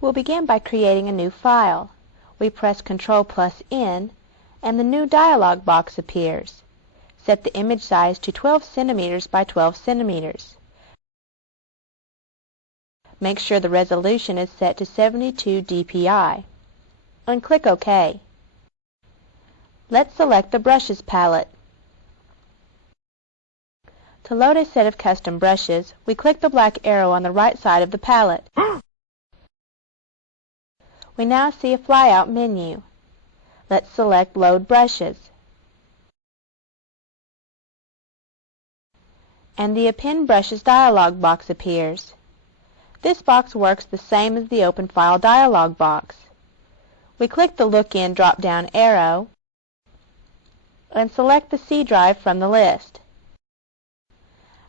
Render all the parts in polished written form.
We'll begin by creating a new file. We press Ctrl+N, and the new dialog box appears. Set the image size to 12 centimeters by 12 centimeters. Make sure the resolution is set to 72 dpi, and click OK. Let's select the Brushes palette. To load a set of custom brushes, we click the black arrow on the right side of the palette. We now see a flyout menu. Let's select Load Brushes. And the Append Brushes dialog box appears. This box works the same as the Open File dialog box. We click the Look In drop-down arrow and select the C drive from the list.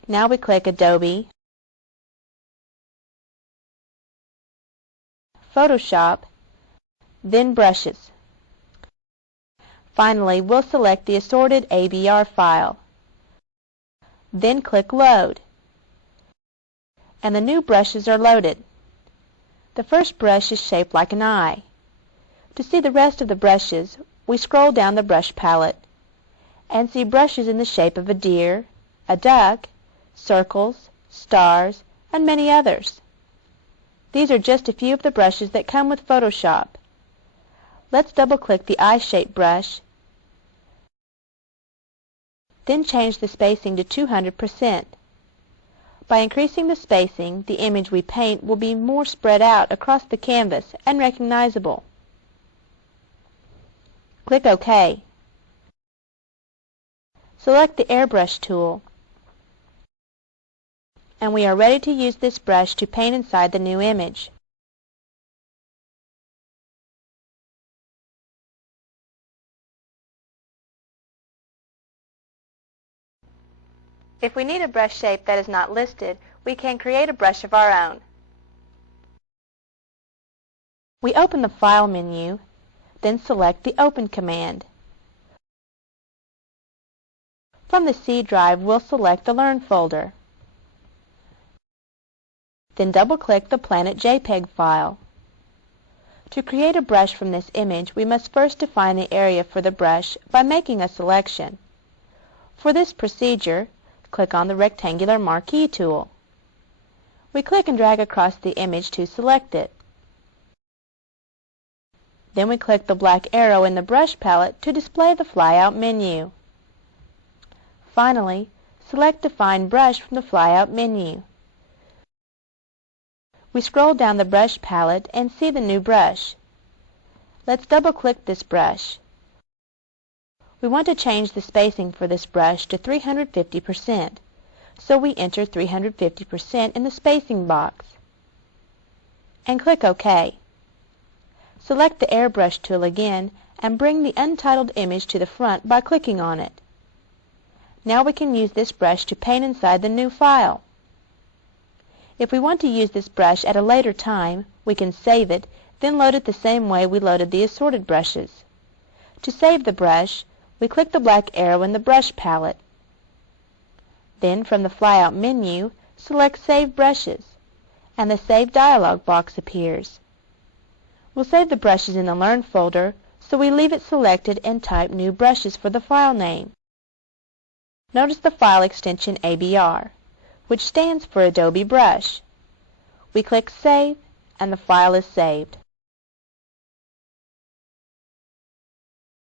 Now we click Adobe, Photoshop, then Brushes. Finally, we'll select the Assorted ABR file. Then click Load. And the new brushes are loaded. The first brush is shaped like an eye. To see the rest of the brushes, we scroll down the brush palette and see brushes in the shape of a deer, a duck, circles, stars, and many others. These are just a few of the brushes that come with Photoshop. Let's double-click the eye-shaped brush, then change the spacing to 200%. By increasing the spacing, the image we paint will be more spread out across the canvas and recognizable. Click OK. Select the Airbrush tool, and we are ready to use this brush to paint inside the new image. If we need a brush shape that is not listed, we can create a brush of our own. We open the File menu, then select the Open command. From the C drive, we'll select the Learn folder. Then double-click the Planet JPEG file. To create a brush from this image, we must first define the area for the brush by making a selection. For this procedure, click on the rectangular marquee tool. We click and drag across the image to select it. Then we click the black arrow in the brush palette to display the flyout menu. Finally, select Define Brush from the flyout menu. We scroll down the brush palette and see the new brush. Let's double-click this brush. We want to change the spacing for this brush to 350%, so we enter 350% in the spacing box. And click OK. Select the Airbrush tool again and bring the untitled image to the front by clicking on it. Now we can use this brush to paint inside the new file. If we want to use this brush at a later time, we can save it, then load it the same way we loaded the assorted brushes. To save the brush, we click the black arrow in the brush palette. Then from the flyout menu, select Save Brushes, and the Save dialog box appears. We'll save the brushes in the Learn folder, so we leave it selected and type New Brushes for the file name. Notice the file extension ABR, which stands for Adobe Brush. We click Save, and the file is saved.